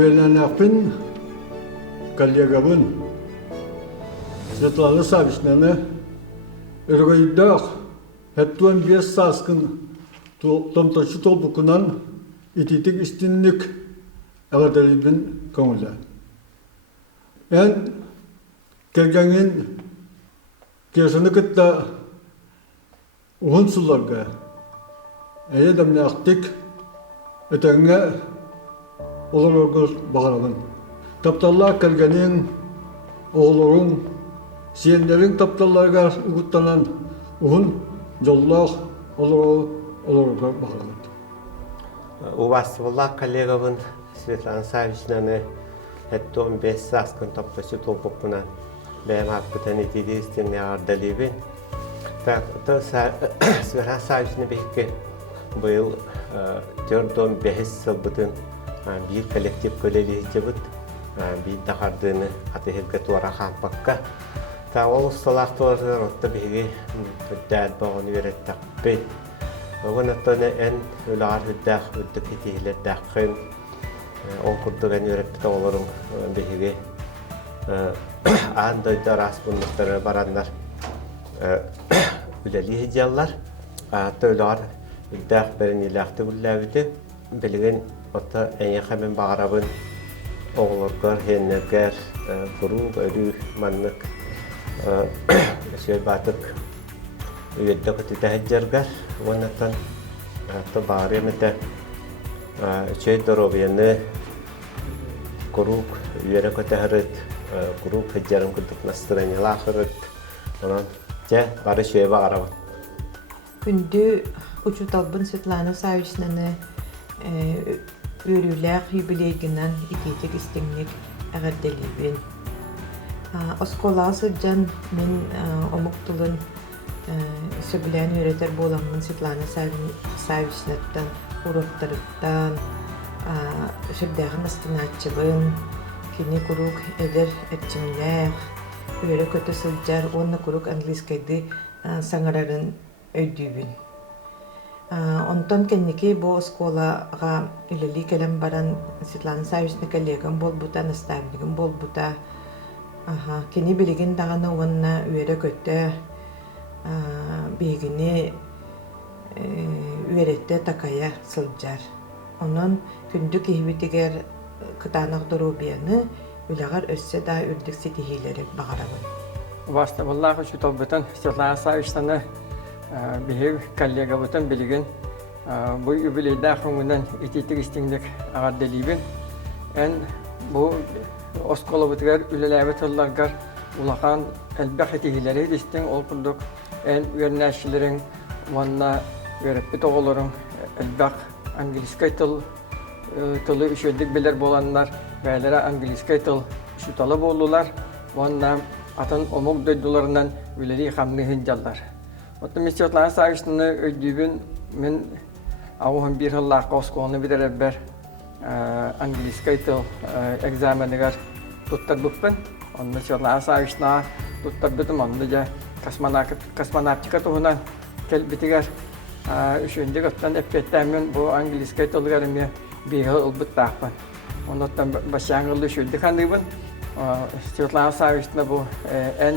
Üyelenapin Kalyagabın Svetlana Savichna'nı örgüydük. Hettuan bir saskın tomtaşı tolbukunan ititik istinlik ağırdarıbın konular. En gelgenin kesini kıtta uhunsullarga eydemne aktik ötenge olurlar bağırın. Taptallar gelgenin oğulların siyenlerin taptallarga uğuttanan uhun jolloq olurlar bağırın. Uvasıvallah kollegavın Svetlana Savichna'nı hatta 15 saskın toptaşı tolpukuna benim hakkıdan etiydi istinne ağırdalıyım. Svetlana Savichna'nı belki bu yıl 4-15 sılbıdın bir kolektif köleliği cıvıt bir dağardığını ateşilge tuara kampakka. Ta ol ustalarlar otta belki dad bağını öğrettik bey. Oğunattan en ular hüddağ hüddük hitihiler dağın onkurduğun öğrettik oğulların belki Anda ras bunları baranlar üleli hicallar töyler dağ berin ilahtı bullabıdı bilgin otta en yakın bağırabın oğullar henneger buruk ölü manlık şey batık üyedde kötü tehcirger ondan hatta bağırımda şey dorobiyanı kuruk üyere kötü hırıt grup hecjarım kuduk nasırın lahırıt ondan ce barı şey bağırabın. Gündü uçu talbın Svetlana Savichna'nı ürüler jubileyginden ititik istinlik ağırdelibin. Oskolası can min omuktulun söbülen öğreter bolamın Svetlana Savichna'dan uruktarıktan şöbdağın astinatçılığın kini kuruk eder etçimler öyle kötü sılcar onna kuruk angliskaydı sangararın öydübün. Ondan kendiki bu skolaga ilali kelem baran Svetlana Savichna'nı kellegan bol buta nastavnigan bol buta kini biligin dağına onna öyle kötü bilgini öğrette takaya sılcar. Onun gündük ihbitiger kıtanak dorobiyanı ülagar össe daha ürdük setihileri bağırabın. Vasta vallahi şu tolbutan Svetlana Savichna'nı bihiv kollega butan bilgin bu jubileyda xongunan ititik istinlik ağırdelibin en bu oskola bitiger ülelabet ollargar ulaqan elbaq etihileri distin ol kurduk en üyernäşilerin vanna öğretbet oğulların elbaq Angiliskay tılı üşödük bilir bolanlar gaylera Angiliskay tıl şu talab oldular. Vanna atan omuk döydülarından üleri xamni hinjallar. Otta Svetlana Savichna'nı öydübün men avuhan bir hıllaq oskonu biderebber Angiliskay tıl egzamenigar tuttar buppan. Onda Svetlana Savichna'na tuttar bitim onda ja kosmonavtika tuhunan kel bitigar üçüncü kattan epkettemin bu Angiliskay tılgarımya bir hıl bıttaqpan. Ondan başangılı şöyle kandıbın. Svetlana Savichna'na bu en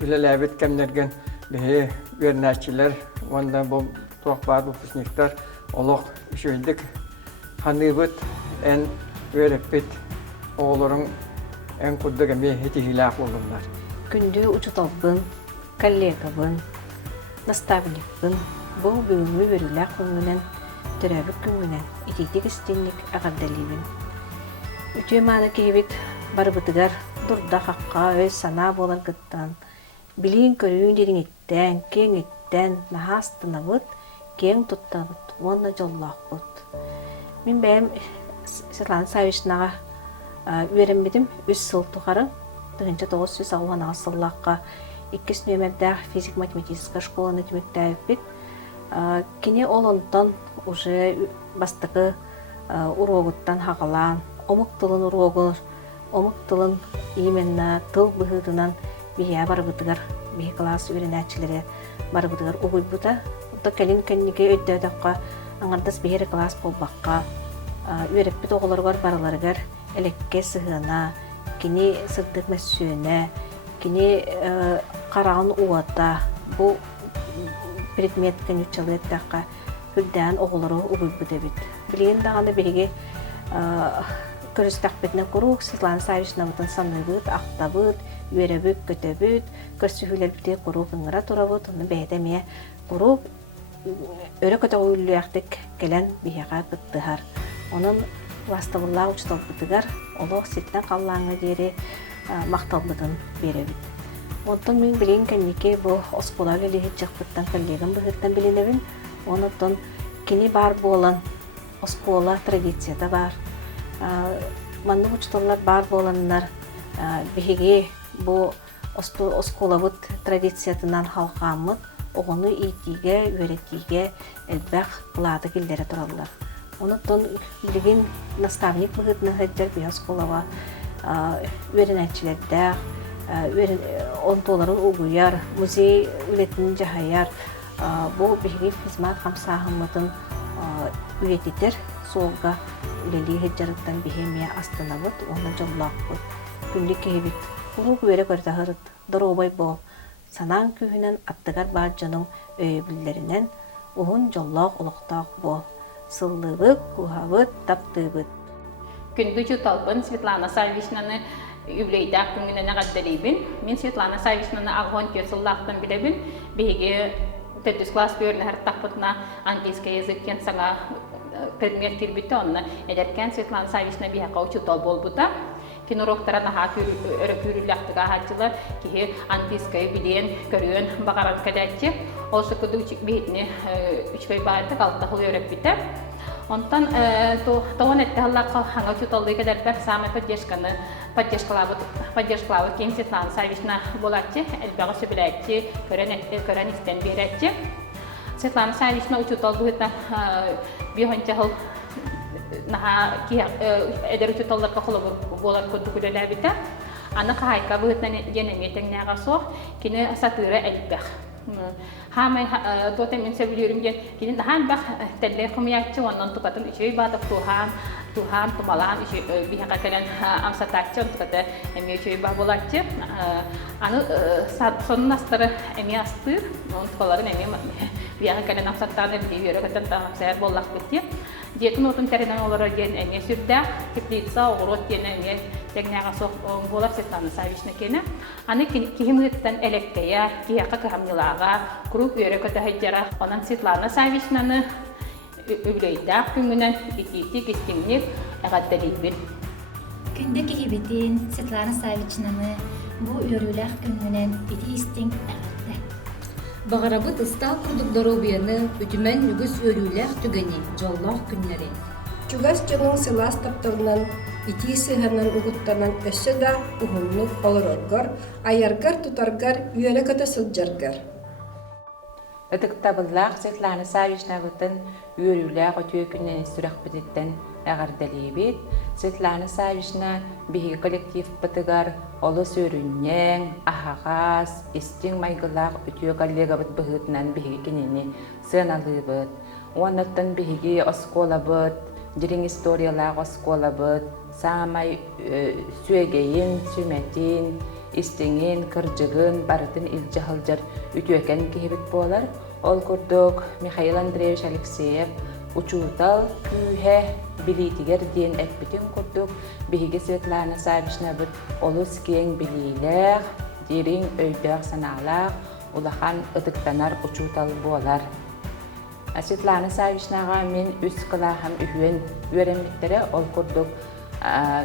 ülelabet kemlergen bihi öğrençiler ondan bu toqbar bu fısnikler oluq şöyle kandıbıt en öğretbet oğulların en kudurgamya hitihilaq olurlar. Gündü uçu talbın, kollegabın, nastavnikbın bu bölümü verilär konunan terabik güngünen ititik istinlik ağırdelibin. Ütüyemana kehibit barabıtıgar durda haqqa öz sana bolar gıttan bilin körüyün derin itten, keng itten, nahastınabıt, keng tuttabıt, onna jollaqbıt. Min benim Svetlana Savichna'ga öğrenmedim 3 sıl tuqarı. Dığınca 900 avana asıllaqqa 2 nömerdağ fizik matematika şkolana demektäbit. Kini olondan уже бастакы урогуттан хағалан, омук тылын урогу, омук тылын именно тыл быһытынан бия барбытыгар, бия класс үйренәчилери барбытыгар угуйбута. Ута келин кеннике өйдөдөкка аңардас бери класс болбакка үөреппит оголоргор барыларыгар элекке сыһына, кини сырдык мәссүөнә, кини караан уата, бу предмет көнүчөлөттакка хүлдән оголору убуйбут эбит. Билген даганы биһиги көрүстәкпетне курук Светлана Савична бутын саныйбыт, актабыт, үөребүт, көтөбүт, көрсүһүлербите курук ыңыра турабыт, уну бәйдәмие курук өрө көтө уйлуяктык келен биһига кыттыһар. Онун вастабылла учталбытыгар олох ситтен каллаңы диэри макталбытын беребит. Онтон мен билген кеннике бу оскола велиһи чыкпыттан коллегам быһыттан билинебин. Онуттан кини бар болан оскола традицияда бар. Манны учталлар бар боланнар биһиги бу осколабыт традициятынан халкамыт оғыны итиге, үөреттиге элбэх булааты килдере тураллар. Онуттан билген наставник быһытны хэджер бия осколава үөренәчилердә, онтоларын угуяр, музей үлетин жахаяр, бу биһиги хизмат хамсаһыммытын үйетитер соолга үлели хэджерыттан биһемия астынабыт, оны жоллаақпыт. Күндік кейбит, урук үөре көртәһырыт, доробай бол, санаан күйінен аттыгар бар жаның өйөбүллеринен уһун жоллаақ олықтаақ бол, сыллыбыт, кухабыт, таптыбыт. Күнді жұталбын Светлана Савичнаны үблейдақ күнгінен ағаддалейбін. Мен Светлана Савичнаны ағуан көрсіллақтан білебін. Бейге 4 класс бөріні әрттақпытына английский языктен саңа предмет кирбітті онына әдеркен Светлана Савична бейіға учутал болбыта. Кинуроктара наха көрүлләктіға хатчылар кихи английский билен көрүен бағаран кәдәтчі. Ол шықыды бейтіне 3 бай бағайдық алтақыл өріп біті. Онтан тоғын әтті халлаққа хаңа чуталды кәдәрбәр самай поддержкалавы кен Светлана Савична болатчы, әлбәғі сөбіләтчі, көрән істен берәтчі. Светлана Савична учуталды өтті бейхонча хыл наха эдер учуталларга холобур болар көтүкүлөлөр бите. Аны кайка быытнан женеметеңнага сох, кини сатыра элбэх. Хамай тотем инсебилерим ген кини нахан бах телефон яччы оннон тукатын үчөй бадык тухан тумалан бихака келен амсатаччы онтуката эми үчөй ба болаччы. Аны сонун астары эми астыр, онтукаларын эми бихака келен амсаттаны бийөрө көтөн тагсар боллак битти. Жетин отун теренен олора ген эми сүрдө теплица огород ген эми тегнага сок болар Светлана Савична кене. Аны кихимыттан элеккея, кияка камнилага, круп өрө көтөһөҗҗәра. Онан Светлана Савичнаны үблейдә күңүнән итити кистиңник әгәттәлибин. Күндә кихибитин Светлана Савичнаны бу өрүләх күңүнән ити истиң әгәттә. Бағарабыт ыстал курдук бияны үтүмән үгүс өрүләх түгәни жоллах күннәре. Чугас жонун сылас таптарынан ити сыһынан угуттанан өссө да уһуннук олороргор, аяргар тутаргар үөрэ көтө сылжаргар. Ыдыктабыллаах Светлана Савична бытын үөрүлээх өтүө күннен сүрэхбититтен ägärdelibit. Светлана Савична биһиги коллектив бытыгар олус өрүннең, ахагас, истиң майгылаах өтүө коллегабыт быһыытынан биһиги кинини сыаналыыбыт. Уонноттон биһиги осколабыт, жириң историялаах осколабыт, саамай сүэгейин, сүмэтин, истиңин, кырдьыгын, барытын илжахылжар үтүөкен киһибит буолар. Ол курдук Михаил Андреевич Алексеев учуутал күүһэ билиитигер диэн эппитин курдук биһиги Светлана Савична быт олус киэң билиилээх, жириң өйдөөх санаалаах, улахан ытыктанар учуутал буолар. Светлана Савичнага мен үс кылаахам үһүөн үөрэммиттере ол курдук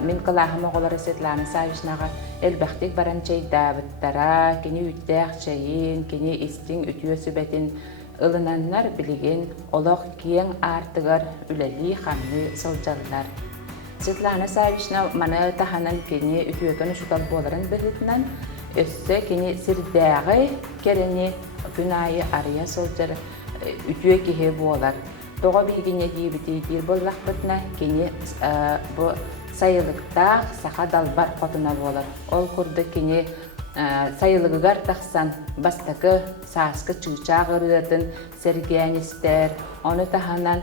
мен кылаахам оголары Светлана Савичнага элбэхтик баран чейдаабыттара, кини үттээх чейин, кини истиң үтүө сүбэтин ылынаннар билигин олох киэң аартыгар үлэли хамны сылжаллар. Светлана Савична маны таханан кини үтүөкөн ушутал буоларын быһытынан өссө кини сирдээҕи керени күн айы арыя сылжар үтүө киһи буолар. Тоҕо биһигине диибити диир боллахпытна кини бу сайылыктаах саха далбар хотуна буолар. Ол курдук кини Sayılıgıgar taqsan bastagı saskı çığçağırıdın sergiyanistler, onu tahanan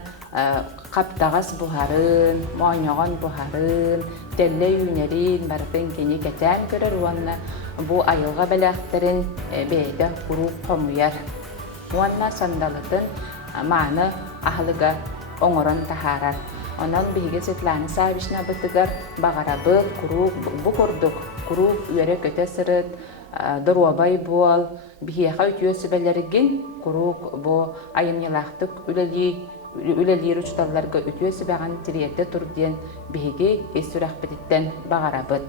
kaptağız buharın, moñoğon buharın, telle yünelin barıtın keni geçen görür onunla bu ayılga belakterin beyde kuru komuyar. Onunla sandalıtın manı ahlıga oňoran taharar. Ondan bihi Svetlana Savishna bıtıgar bağarabıl kuru bu kurduk. Kuru üyere köte sırıt, dorobay bol, bihi ötüyor sübelerigin kuru bu ayın yalaktık ülelir uçtallarga ötüyor sübeğen tiriyette tur diyen bihi esürek bititten bağarabıt.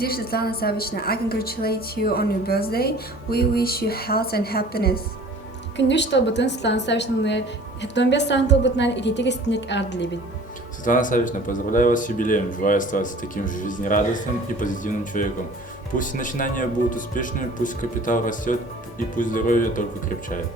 Dear Svetlana Savishna, I congratulate you on your birthday. We wish you health and happiness. Күндүш толбутун Светлана Савичнаны 15 саатын толбутунан ититик истинек ардылебит. Светлана Савична, поздравляю вас с юбилеем. Желаю оставаться таким же жизнерадостным и позитивным человеком. Пусть начинания будут успешными, пусть капитал растет и пусть здоровье только крепчает.